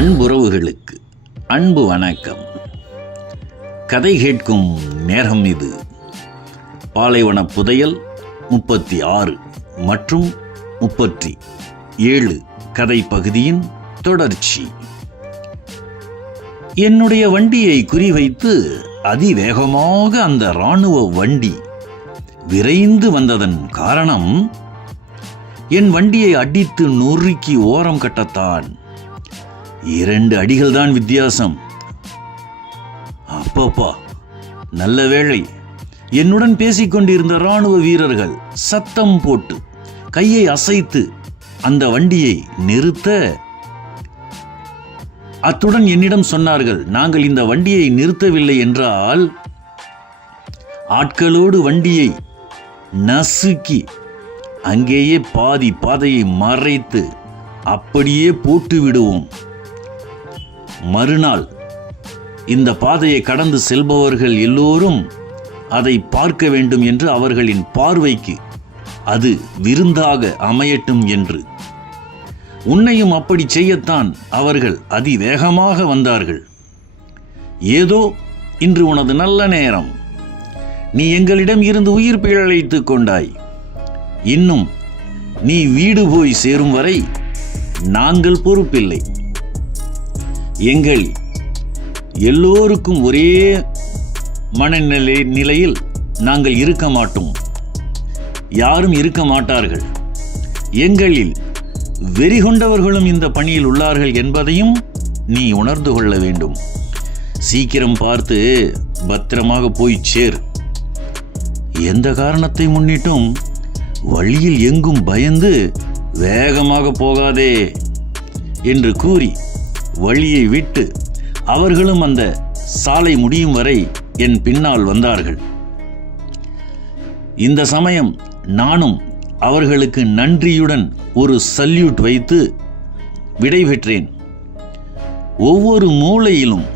அன்புறவுகளுக்கு அன்பு வணக்கம். கதை கேட்கும் நேரம் இது. பாலைவன புதையல் 36 மற்றும் 37 கதை பகுதியின் தொடர்ச்சி. என்னுடைய வண்டியை குறிவைத்து அதிவேகமாக அந்த இராணுவ வண்டி விரைந்து வந்ததன் காரணம், என் வண்டியை அடித்து நொறுக்கி ஓரம் கட்டத்தான். 2 அடிகள் தான் வித்தியாசம். அப்பப்பா, நல்ல வேளை என்னுடன் பேசிக்கொண்டிருந்த இராணுவ வீரர்கள் சத்தம் போட்டு கையை அசைத்து அந்த வண்டியை நிறுத்த, அத்துடன் என்னிடம் சொன்னார்கள், நாங்கள் இந்த வண்டியை நிறுத்தவில்லை என்றால் ஆட்களோடு வண்டியை நசுக்கி அங்கேயே பாதி பாதையை மறைத்து அப்படியே போட்டு விடுவோம். மறுநாள் இந்த பாதையை கடந்து செல்பவர்கள் எல்லோரும் அதை பார்க்க வேண்டும் என்று அவர்களின் பார்வைக்கு அது விருந்தாக அமையட்டும் என்று. உன்னையும் அப்படி செய்யத்தான் அவர்கள் அதிவேகமாக வந்தார்கள். ஏதோ இன்று உனது நல்ல நேரம். நீ எங்களிடம் இருந்து உயிர் பிழைத்துக் கொண்டாய். இன்னும் நீ வீடு போய் சேரும் வரை நாங்கள் பொறுப்பில்லை. எங்கள் எல்லோருக்கும் ஒரே நிலையில் நாங்கள் இருக்க மாட்டோம். யாரும் இருக்க மாட்டார்கள். எங்களில் வெறி கொண்டவர்களும் இந்த பணியில் உள்ளார்கள் என்பதையும் நீ உணர்ந்து கொள்ள வேண்டும். சீக்கிரம் பார்த்து பத்திரமாக போய் சேர். எந்த காரணத்தை முன்னிட்டும் வழியில் எங்கும் பயந்து வேகமாக போகாதே என்று கூறி வழியை விட்டு அவர்களும் அந்த சாலை முடியும் வரை என் பின்னால் வந்தார்கள். இந்த சமயம் நானும் அவர்களுக்கு நன்றியுடன் ஒரு சல்யூட் வைத்து விடைபெற்றேன். ஒவ்வொரு மூலையிலும்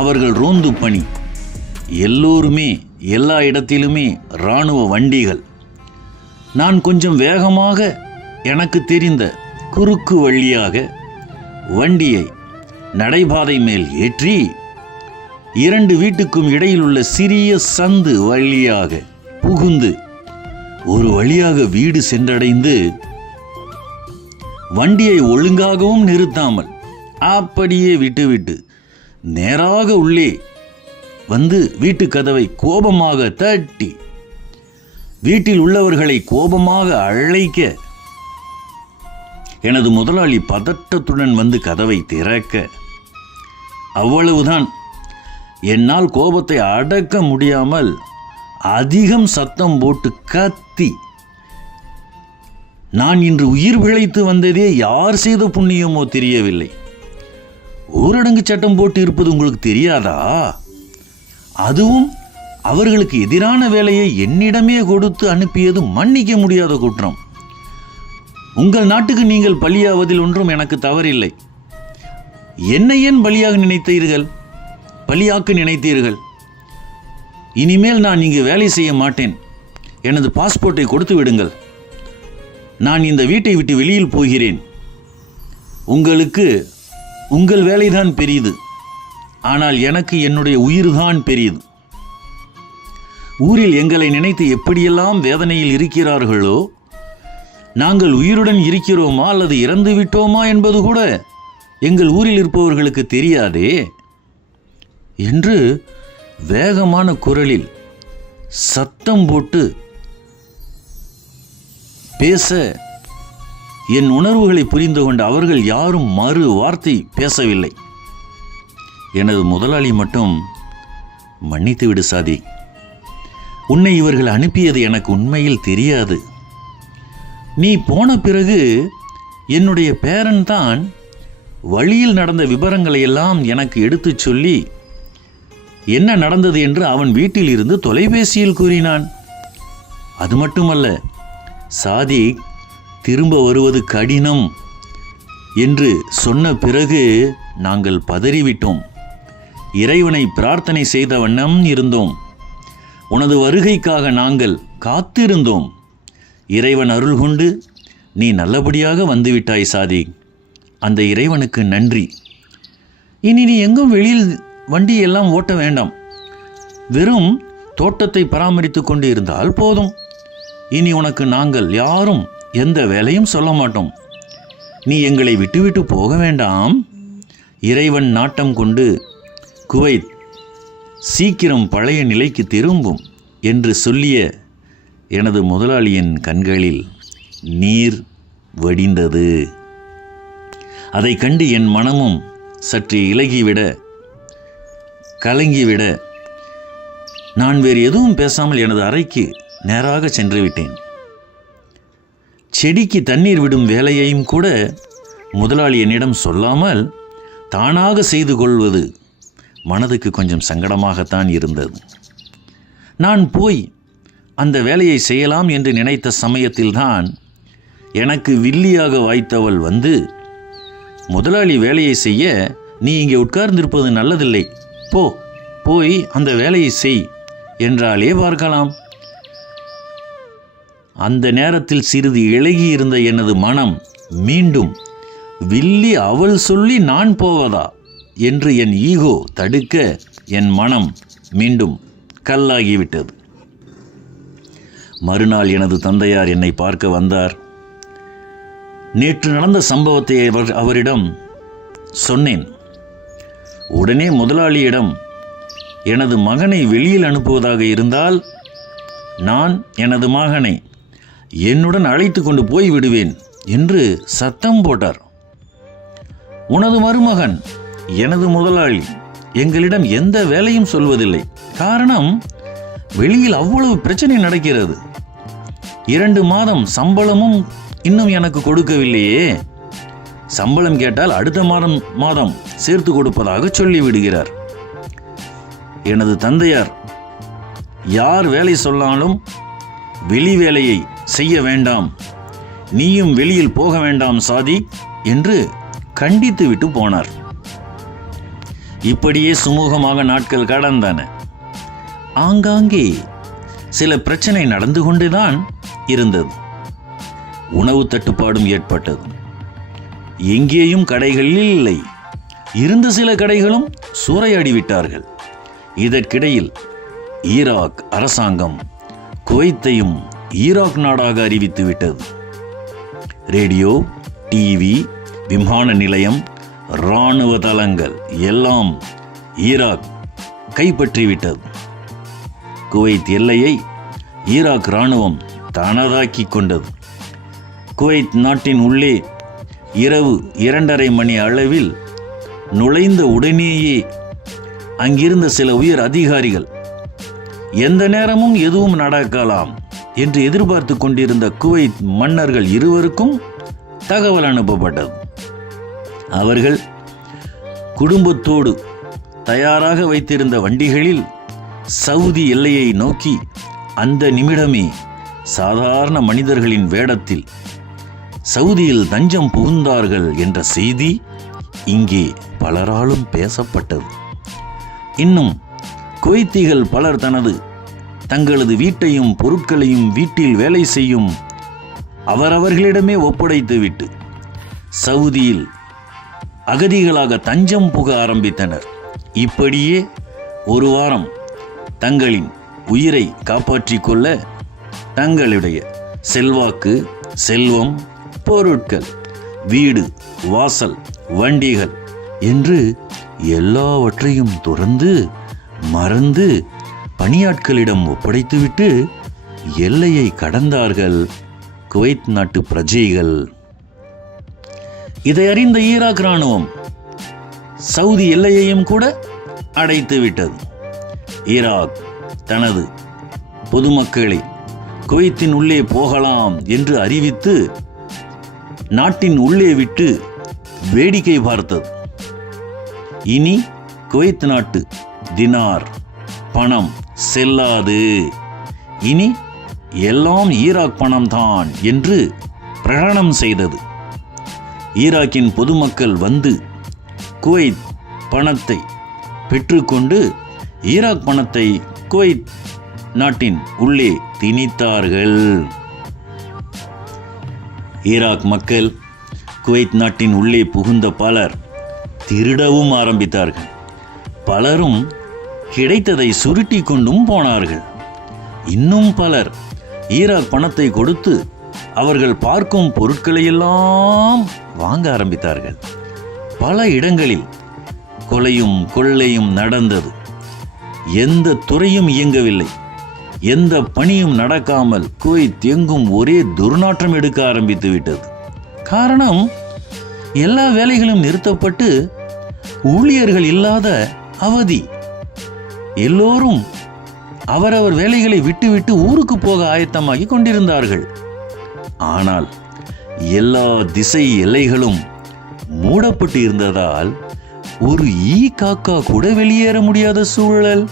அவர்கள் ரோந்து பணி. எல்லோருமே எல்லா இடத்திலுமே இராணுவ வண்டிகள். நான் கொஞ்சம் வேகமாக எனக்கு தெரிந்த குறுக்கு வழியாக வண்டியை நடைபாதை மேல் ஏற்றி 2 வீட்டுக்கும் இடையில் உள்ள சிறிய சந்து வழியாக புகுந்து ஒரு வழியாக வீடு சென்றடைந்து, வண்டியை ஒழுங்காகவும் நிறுத்தாமல் அப்படியே விட்டுவிட்டு நேராக உள்ளே வந்து வீட்டு கதவை கோபமாக தட்டி வீட்டில் உள்ளவர்களை கோபமாக அழைக்க, எனது முதலாளி பதட்டத்துடன் வந்து கதவை திறக்க, அவ்வளவுதான். என்னால் கோபத்தை அடக்க முடியாமல் அதிகம் சத்தம் போட்டு கத்தி, நான் இன்று உயிர் பிழைத்து வந்ததே யார் செய்த புண்ணியமோ தெரியவில்லை. ஊரடங்கு சட்டம் போட்டு இருப்பது உங்களுக்கு தெரியாதா? அதுவும் அவர்களுக்கு எதிரான வேலையை என்னிடமே கொடுத்து அனுப்பியது மன்னிக்க முடியாத குற்றம். உங்கள் நாட்டுக்கு நீங்கள் பலியாவதில் ஒன்றும் எனக்கு தவறில்லை. என்னை ஏன் பலியாக நினைத்தீர்கள்? பலியாக்க நினைத்தீர்கள்? இனிமேல் நான் இங்கு வேலை செய்ய மாட்டேன். எனது பாஸ்போர்ட்டை கொடுத்து விடுங்கள். நான் இந்த வீட்டை விட்டு வெளியில் போகிறேன். உங்களுக்கு உங்கள் வேலைதான் பெரியது, ஆனால் எனக்கு என்னுடைய உயிர்தான் பெரியது. ஊரில் எங்களை நினைத்து எப்படியெல்லாம் வேதனையில் இருக்கிறார்களோ, நாங்கள் உயிருடன் இருக்கிறோமா அல்லது இறந்து விட்டோமா என்பது கூட எங்கள் ஊரில் இருப்பவர்களுக்கு தெரியாதே என்று வேகமான குரலில் சத்தம் போட்டு பேச, என் உணர்வுகளை புரிந்து கொண்ட அவர்கள் யாரும் மறு வார்த்தை பேசவில்லை. எனது முதலாளி மட்டும், மன்னித்து விடு சாதி, உன்னை இவர்கள் அனுப்பியது எனக்கு உண்மையில் தெரியாது. நீ போன பிறகு என்னுடைய பேரன் தான் வழியில் நடந்த விவரங்களை எல்லாம் எனக்கு எடுத்துச் சொல்லி என்ன நடந்தது என்று அவன் வீட்டில் இருந்து தொலைபேசியில் கூறினான். அது மட்டுமல்ல, சாதிக் திரும்ப வருவது கடினம் என்று சொன்ன பிறகு நாங்கள் பதறிவிட்டோம். இறைவனை பிரார்த்தனை செய்த வண்ணம் இருந்தோம். உனது வருகைக்காக நாங்கள் காத்திருந்தோம். இறைவன் அருள் கொண்டு நீ நல்லபடியாக வந்துவிட்டாய் சாதிக். அந்த இறைவனுக்கு நன்றி. இனி நீ எங்கும் வெளியில் வண்டியெல்லாம் ஓட்ட வேண்டாம். வெறும் தோட்டத்தை பராமரித்து கொண்டு இருந்தால் போதும். இனி உனக்கு நாங்கள் யாரும் எந்த வேலையும் சொல்ல மாட்டோம். நீ எங்களை விட்டுவிட்டு போக வேண்டாம். இறைவன் நாட்டம் கொண்டு குவைத் சீக்கிரம் பழைய நிலைக்கு திரும்பும் என்று சொல்லிய எனது முதலாளியின் கண்களில் நீர் வடிந்தது. அதை கண்டு என் மனமும் சற்று இலகிவிட, கலங்கிவிட, நான் வேறு எதுவும் பேசாமல் எனது அறைக்கு நேராக சென்று விட்டேன். செடிக்கு தண்ணீர் விடும் வேலையையும் கூட முதலாளி என்னிடம் சொல்லாமல் தானாக செய்து கொள்வது மனதுக்கு கொஞ்சம் சங்கடமாகத்தான் இருந்தது. நான் போய் அந்த வேலையை செய்யலாம் என்று நினைத்த சமயத்தில்தான் எனக்கு வில்லியாக வாய்த்தவள் வந்து, முதலாளி வேலையை செய்ய நீ இங்கே உட்கார்ந்திருப்பது நல்லதில்லை, போய் அந்த வேலையை செய் என்றாலே பார்க்கலாம். அந்த நேரத்தில் சிறிது இளகி இருந்த எனது மனம் மீண்டும் வில்லி அவள் சொல்லி நான் போவதா என்று என் ஈகோ தடுக்க என் மனம் மீண்டும் கல்லாகிவிட்டது. மறுநாள் எனது தந்தையார் என்னை பார்க்க வந்தார். நேற்று நடந்த சம்பவத்தை அவரிடம் சொன்னேன். உடனே முதலாளியிடம், எனது மகனை வெளியில் அனுப்புவதாக இருந்தால் நான் எனது மகனை என்னுடன் அழைத்து கொண்டு போய் விடுவேன் என்று சத்தம் போட்டார். உனது மருமகன் எனது முதலாளி எங்களிடம் எந்த வேலையும் சொல்வதில்லை. காரணம், வெளியில் அவ்வளவு பிரச்சனை நடக்கிறது. 2 மாதம் சம்பளமும் இன்னும் எனக்கு கொடுக்கவில்லையே. சம்பளம் கேட்டால் அடுத்த மாதம் சேர்த்து கொடுப்பதாக சொல்லிவிடுகிறார். எனது தந்தையார் யார் வேலை சொன்னாலும் வெளி வேலையை செய்ய வேண்டாம், நீயும் வெளியில் போக வேண்டாம் சாதி என்று கண்டித்து விட்டு போனார். இப்படியே சுமூகமாக நாட்கள் கடந்தன. ஆங்காங்கே சில பிரச்சனை நடந்து கொண்டுதான் இருந்தது. உணவு தட்டுப்பாடும் ஏற்பட்டது. எங்கேயும் கடைகளில் இல்லை. இருந்த சில கடைகளும் சூறையாடிவிட்டார்கள். இதற்கிடையில் ஈராக் அரசாங்கம் குவைத்தையும் ஈராக் நாடாக அறிவித்து விட்டது. ரேடியோ, டிவி, விமான நிலையம், இராணுவ தளங்கள் எல்லாம் ஈராக் கைப்பற்றிவிட்டது. குவைத் எல்லையை ஈராக் இராணுவம் தனதாக்கி கொண்டது. குவைத் நாட்டின் உள்ளே இரவு 2:30 மணி அளவில் நுழைந்த உடனேயே அங்கிருந்த சில உயர் அதிகாரிகள் எந்த நேரமும் எதுவும் நடக்கலாம் என்று எதிர்பார்த்து கொண்டிருந்த குவைத் மன்னர்கள் இருவருக்கும் தகவல் அனுப்பப்பட்டது. அவர்கள் குடும்பத்தோடு தயாராக வைத்திருந்த வண்டிகளில் சவுதி எல்லையை நோக்கி அந்த நிமிடமே சாதாரண மனிதர்களின் வேடத்தில் சவுதியில் தஞ்சம் புகுந்தார்கள் என்ற செய்தி இங்கே பலராலும் பேசப்பட்டது. இன்னும் குவைத்திகள் பலர் தங்களது வீட்டையும் பொருட்களையும் வீட்டில் வேலை செய்யும் அவரவர்களிடமே ஒப்படைத்துவிட்டு சவுதியில் அகதிகளாக தஞ்சம் புக ஆரம்பித்தனர். இப்படியே 1 வாரம் தங்களின் உயிரை காப்பாற்றிக் கொள்ள தங்களுடைய செல்வாக்கு, செல்வம், பொருட்கள், வீடு, வாசல், வண்டிகள் என்று எல்லாவற்றையும் துறந்து மறந்து பணியாட்களிடம் ஒப்படைத்துவிட்டு எல்லையை கடந்தார்கள் குவைத் நாட்டு பிரஜைகள். இதை அறிந்த ஈராக் இராணுவம் சவுதி எல்லையையும் கூட அடைத்து விட்டது. ஈராக் தனது பொதுமக்களை குவைத்தின் உள்ளே போகலாம் என்று அறிவித்து நாட்டின் உள்ளே விட்டு வேடிக்கை பார்த்தது. இனி குவைத் நாட்டு தினார் பணம் செல்லாது, இனி எல்லாம் ஈராக் பணம்தான் என்று பிரகடனம் செய்தது. ஈராக்கின் பொதுமக்கள் வந்து குவைத் பணத்தை பெற்றுக்கொண்டு ஈராக் பணத்தை குவைத் நாட்டின் உள்ளே திணித்தார்கள். ஈராக் மக்கள் குவைத் நாட்டின் உள்ளே புகுந்த பலர் திருடவும் ஆரம்பித்தார்கள். பலரும் கிடைத்ததை சுருட்டி கொண்டும் போனார்கள். இன்னும் பலர் ஈராக் பணத்தை கொடுத்து அவர்கள் பார்க்கும் பொருட்களையெல்லாம் வாங்க ஆரம்பித்தார்கள். பல இடங்களில் கொலையும் கொள்ளையும் நடந்தது. எந்த துறையும் இயங்கவில்லை. எந்த பணியும் நடக்காமல் குவைத் எங்கும் ஒரே துர்நாற்றம் எடுக்க ஆரம்பித்து விட்டது. காரணம், எல்லா வேலைகளும் நிறுத்தப்பட்டு ஊழியர்கள் இல்லாத அவதி. எல்லோரும் அவரவர் வேலைகளை விட்டுவிட்டு ஊருக்கு போக ஆயத்தமாகி கொண்டிருந்தார்கள். ஆனால் எல்லா திசை எல்லைகளும் மூடப்பட்டு இருந்ததால் ஒரு ஈ காக்கா கூட வெளியேற முடியாத சூழல்.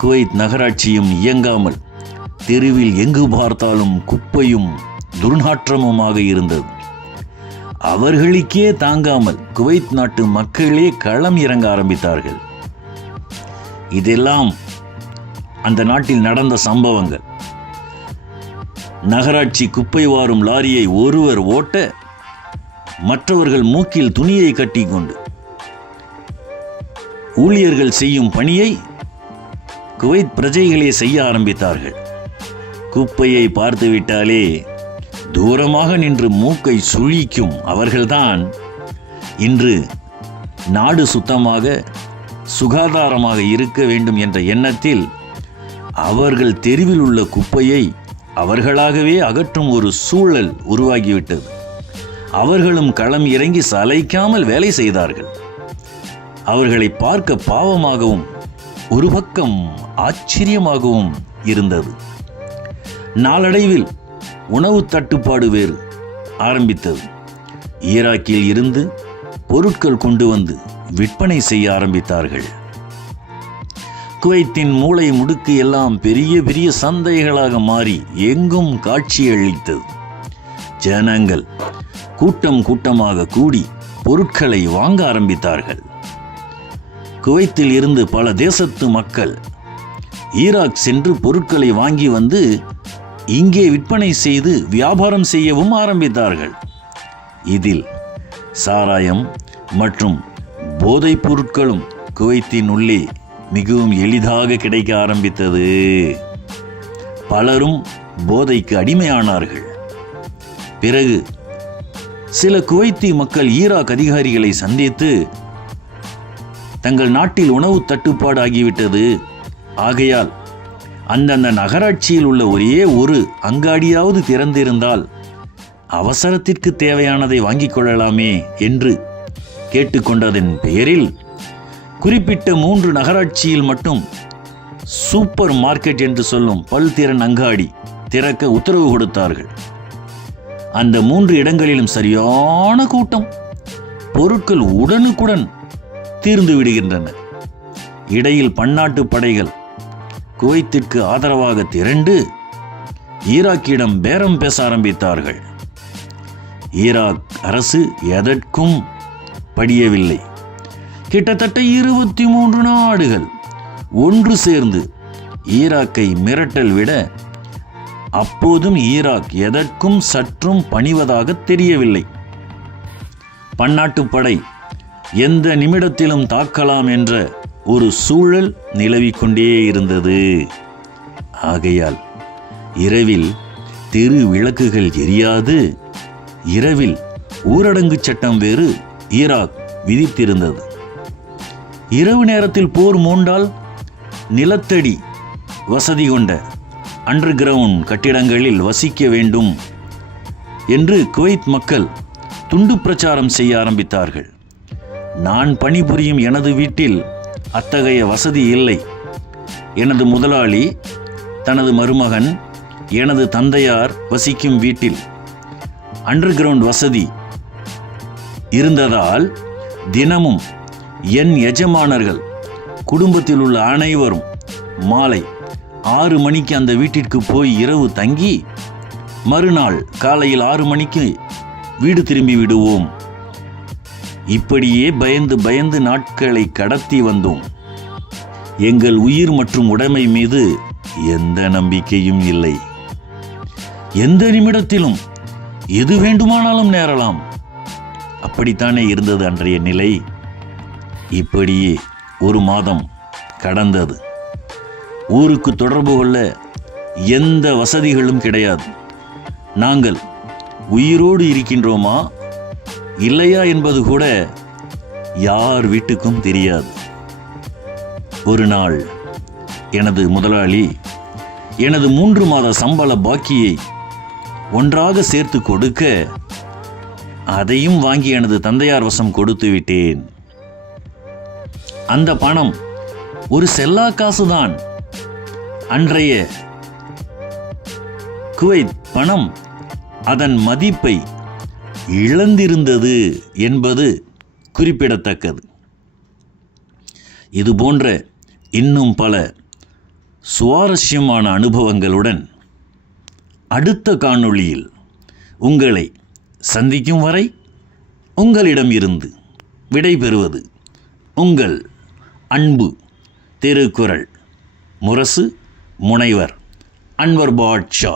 குவைத் நகராட்சியும் இயங்காமல் தெருவில் எங்கு பார்த்தாலும் குப்பையும் துர்நாற்றமுமாக இருந்தது. அவர்களுக்கே தாங்காமல் குவைத் நாட்டு மக்களே களம் இறங்க ஆரம்பித்தார்கள். இதெல்லாம் அந்த நாட்டில் நடந்த சம்பவங்கள். நகராட்சி குப்பை வாரும் லாரியை ஒருவர் ஓட்ட மற்றவர்கள் மூக்கில் துணியை கட்டிக்கொண்டு ஊழியர்கள் செய்யும் பணியை குவைத் பிரஜைகளே செய்ய ஆரம்பித்தார்கள். குப்பையை பார்த்துவிட்டாலே தூரமாக நின்று மூக்கை சுழிக்கும் அவர்கள்தான் இன்று நாடு சுத்தமாக சுகாதாரமாக இருக்க வேண்டும் என்ற எண்ணத்தில் அவர்கள் தெருவில் உள்ள குப்பையை அவர்களாகவே அகற்றும் ஒரு சூழல் உருவாகிவிட்டது. அவர்களும் களம் இறங்கி சளைக்காமல் வேலை செய்தார்கள். அவர்களை பார்க்க பாவமாகவும் ஒரு பக்கம் ஆச்சரியமாகவும் இருந்தது. நாளடைவில் உணவு தட்டுப்பாடு வேறு ஆரம்பித்தது. ஈராக்கில் இருந்து பொருட்கள் கொண்டு வந்து விற்பனை செய்ய ஆரம்பித்தார்கள். குவைத்தின் மூளை முடுக்கு எல்லாம் பெரிய பெரிய சந்தைகளாக மாறி எங்கும் காட்சியளித்தது. ஜனங்கள் கூட்டம் கூட்டமாக கூடி பொருட்களை வாங்க ஆரம்பித்தார்கள். குவைத்தில் இருந்து பல தேசத்து மக்கள் ஈராக் சென்று பொருட்களை வாங்கி வந்து இங்கே விற்பனை செய்து வியாபாரம் செய்யவும் ஆரம்பித்தார்கள். இதில் சாராயம் மற்றும் போதைப் பொருட்களும் குவைத்தின் உள்ளே மிகவும் எளிதாக கிடைக்க ஆரம்பித்தது. பலரும் போதைக்கு அடிமையானார்கள். பிறகு சில குவைத்தி மக்கள் ஈராக் அதிகாரிகளை சந்தித்து தங்கள் நாட்டில் உணவு தட்டுப்பாடு ஆகிவிட்டது, ஆகையால் அந்தந்த நகராட்சியில் உள்ள ஒரே ஒரு அங்காடியாவது திறந்திருந்தால் அவசரத்திற்கு தேவையானதை வாங்கிக் கொள்ளலாமே என்று கேட்டுக்கொண்டதன் பெயரில் குறிப்பிட்ட 3 நகராட்சியில் மட்டும் சூப்பர் மார்க்கெட் என்று சொல்லும் பல்திறன் அங்காடி திறக்க உத்தரவு கொடுத்தார்கள். அந்த 3 இடங்களிலும் சரியான கூட்டம். பொருட்கள் உடனுக்குடன் தீர்ந்து விடுகின்றன. இடையில் பன்னாட்டு படைகள் குவைத்திற்கு ஆதரவாக திரண்டு ஈராக்கிடம் பேரம் பேச ஆரம்பித்தார்கள். ஈராக் அரசு எதற்கும் படியவில்லை. கிட்டத்தட்ட 23 நாடுகள் ஒன்று சேர்ந்து ஈராக்கை மிரட்டல் விட அப்போதும் ஈராக் எதற்கும் சற்றும் பணிவதாக தெரியவில்லை. பன்னாட்டு படை எந்த நிமிடத்திலும் தாக்கலாம் என்ற ஒரு சூழல் நிலவிக்கொண்டே இருந்தது. ஆகையால் இரவில் தெரு விளக்குகள் எரியாது. இரவில் ஊரடங்கு சட்டம் வேறு ஈராக் விதித்திருந்தது. இரவு நேரத்தில் போர் மூண்டால் நிலத்தடி வசதி கொண்ட அண்டர் கிரவுண்ட் கட்டிடங்களில் வசிக்க வேண்டும் என்று குவைத் மக்கள் துண்டு பிரச்சாரம் செய்ய ஆரம்பித்தார்கள். நான் பணிபுரியும் எனது வீட்டில் அத்தகைய வசதி இல்லை. எனது முதலாளி தனது மருமகன் எனது தந்தையார் வசிக்கும் வீட்டில் அண்டர் கிரவுண்ட் வசதி இருந்ததால் தினமும் என் எஜமானர்கள் குடும்பத்தில் உள்ள அனைவரும் மாலை 6 மணிக்கு அந்த வீட்டிற்கு போய் இரவு தங்கி மறுநாள் காலையில் 6 மணிக்கு வீடு திரும்பி விடுவோம். இப்படியே பயந்து பயந்து நாட்களை கடத்தி வந்தோம். எங்கள் உயிர் மற்றும் உடைமை மீது எந்த நம்பிக்கையும் இல்லை. எந்த நிமிடத்திலும் எது வேண்டுமானாலும் நேரலாம். அப்படித்தானே இருந்தது அன்றைய நிலை. இப்படியே ஒரு மாதம் கடந்தது. ஊருக்கு தொடர்பு கொள்ள எந்த வசதிகளும் கிடையாது. நாங்கள் உயிரோடு இருக்கின்றோமா இல்லையா என்பது கூட யார் வீட்டுக்கும் தெரியாது. ஒரு நாள் எனது முதலாளி எனது 3 மாத சம்பள பாக்கியை ஒன்றாக சேர்த்து கொடுக்க, அதையும் வாங்கி எனது தந்தையார் வசம் கொடுத்து விட்டேன். அந்த பணம் ஒரு செல்லா காசுதான். அன்றைய குவைத் பணம் அதன் மதிப்பை இழந்திருந்தது என்பது குறிப்பிடத்தக்கது. இதுபோன்ற இன்னும் பல சுவாரஸ்யமான அனுபவங்களுடன் அடுத்த காணொளியில் உங்களை சந்திக்கும் வரை உங்களிடம் இருந்து விடைபெறுவது உங்கள் அன்பு திருக்குறள் முரசு முனைவர் அன்வர் பாட்ஷா.